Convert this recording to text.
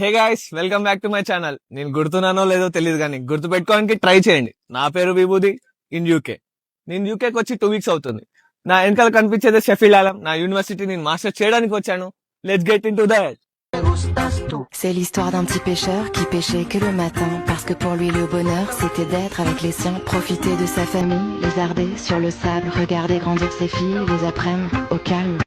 Hey guys, welcome back to my channel. నేను గుర్తున్నానో లేదో తెలియదు కానీ గుర్తు పెట్టుకోవడానికి ట్రై చేయండి. నా పేరు విభూది, ఇన్ యూకే. నేను యూకేకి వచ్చి 2 వీక్స్ అవుతుంది. నా వెనకాల కనిపించేది షెఫీల్డ్ ఆలం. నా యూనివర్సిటీ నేను మాస్టర్ చేయడానికి వచ్చాను. Let's get in to that. C'est l'histoire d'un petit pêcheur qui pêchait que le matin, parce que pour lui le bonheur c'était d'être avec les siens, profiter de sa famille, lézarder sur le sable, regarder grandir ses filles les après-midi au calme.